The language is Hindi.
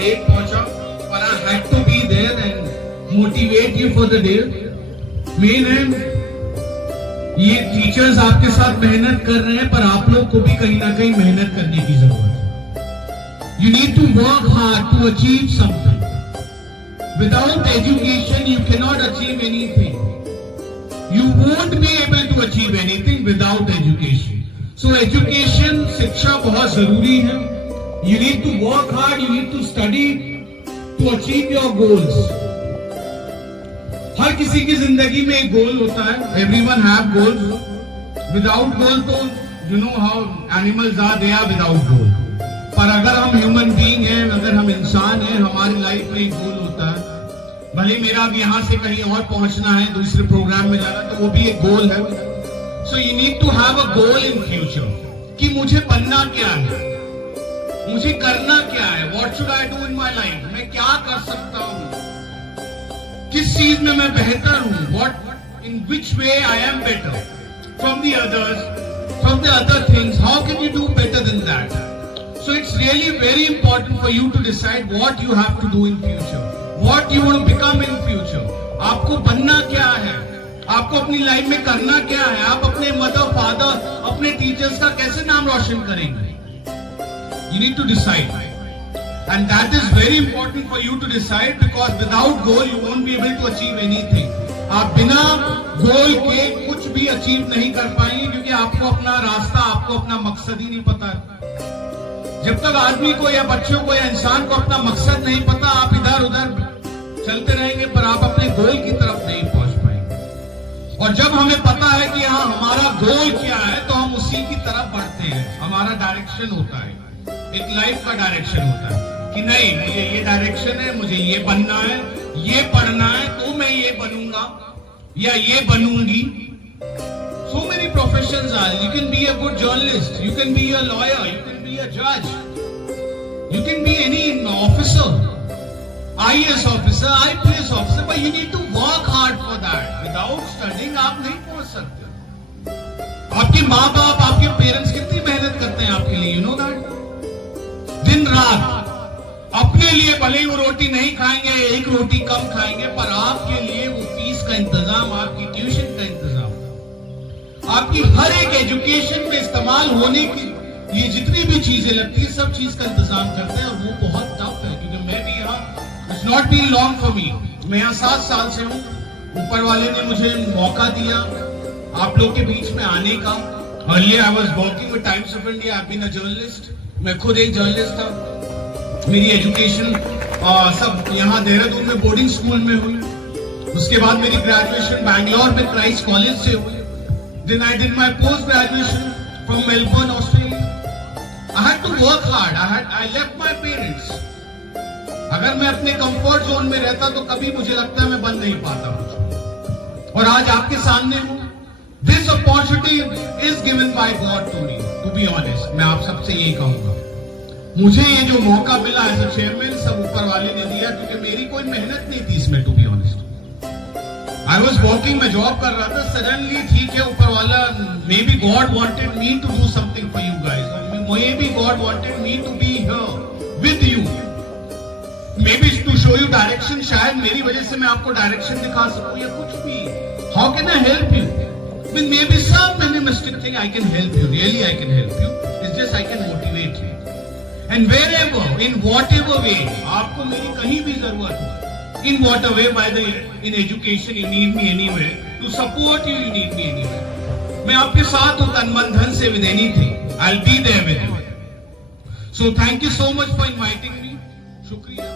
लेट पहुंचा पर I had to be there and motivate you for the day. Main है ये टीचर्स आपके साथ मेहनत कर रहे हैं, पर आप लोग को भी कहीं ना कहीं मेहनत करने की जरूरत है। You need to work hard to achieve something. Without education you can not achieve anything. You won't be able to achieve anything without education. So education, शिक्षा बहुत जरूरी है। You need to work hard, you need to study to achieve your goals. हर किसी की जिंदगी में एक गोल होता है। Everyone have goals. Without goal तो you know how animals are, they are without goal. पर अगर हम human being हैं, अगर हम इंसान हैं, हमारी लाइफ में एक गोल होता है। भले मेरा अब यहाँ से कहीं और पहुंचना है, दूसरे प्रोग्राम में जाना, तो वो भी एक गोल है। So you need to have a goal in future कि मुझे बनना क्या है, मुझे करना क्या है। What should I do in my life? मैं क्या कर सकता हूं, किस चीज में मैं बेहतर हूं, what in which way I am better from the others, from the other things. How can you do better than that? So it's really very important for you to decide what you have to do in future, What you want to become in future. आपको बनना क्या है, आपको अपनी लाइफ में करना क्या है, आप अपने मदर फादर अपने टीचर्स का कैसे नाम रोशन करेंगे? You need to decide, and that is very important for you to decide because without goal you won't be able to achieve anything. आप बिना गोल के कुछ भी अचीव नहीं कर पाएंगे क्योंकि आपको अपना रास्ता, आपको अपना मकसद ही नहीं पता है। जब तक आदमी को या बच्चों को या इंसान को अपना मकसद नहीं पता, आप इधर उधर चलते रहेंगे पर आप अपने गोल की तरफ नहीं पहुंच पाएंगे। और जब हमें पता है कि हाँ हमारा गोल क्या है तो हम उसी की तरफ बढ़ते हैं। हमारा डायरेक्शन होता है, एक लाइफ का डायरेक्शन होता है कि नहीं मुझे ये डायरेक्शन है, मुझे ये बनना है, ये पढ़ना है तो मैं ये बनूंगा या ये बनूंगी। So many professions are. You can be a good journalist, you can be a lawyer, you can be a judge, you can be any officer, IAS officer, IPS officer, but you need to work hard for that. Without studying आप नहीं पहुंच सकते। आपके माँ बाप, आपके पेरेंट्स कितनी मेहनत करते हैं आपके लिए, you know that? दिन रात अपने लिए भले ही वो रोटी नहीं खाएंगे, एक रोटी कम खाएंगे, पर आपके लिए वो फीस का इंतजाम, आपकी ट्यूशन का इंतजाम, आपकी हर एक एजुकेशन में इस्तेमाल होने की ये जितनी भी चीजें लगती है सब चीज का इंतजाम करते हैं। और वो बहुत टफ है क्योंकि मैं भी यहाँ It's not been long for me. मैं यहाँ 7 साल से हूँ। ऊपर वाले ने मुझे मौका दिया आप लोग के बीच में आने का। Earlier I was working with Times of India. I've been a journalist. मैं खुद एक जर्नलिस्ट था। मेरी एजुकेशन सब यहाँ देहरादून में बोर्डिंग स्कूल में हुई। उसके बाद मेरी ग्रेजुएशन बैंगलोर में क्राइस्ट कॉलेज से हुई। Then I did my post graduation from Melbourne, Australia. I had to work hard. I left my parents. अगर मैं अपने कंफर्ट जोन में रहता तो कभी मुझे लगता है मैं बन नहीं पाता कुछ। और आज आपके सामने हूं। This opportunity is given by God to me, to be honest. मैं आप सबसे यही कहूंगा, मुझे ये जो मौका मिला एज अ चेयरमैन सब ऊपर वाले ने दिया क्योंकि मेरी कोई मेहनत नहीं थी इसमें, to be honest. I was working, मैं जॉब कर रहा था। सडनली ठीक है ऊपर वाला, maybe God wanted me to do something for you guys, maybe God wanted me to be here with you, maybe to show you direction. शायद मेरी वजह से मैं आपको डायरेक्शन दिखा सकूं या कुछ भी। How can I help you? With maybe some minimalistic thing I can help you. Really I can help you. It's just I can motivate you. And wherever, in whatever way, आपको मेरी कहीं भी जरूरत हो, in whatever way, by the in education you need me anywhere, to support you need me anywhere. मैं आपके साथ हूँ तन मन धन से with anything. I'll be there with you. So thank you so much for inviting me. शुक्रिया।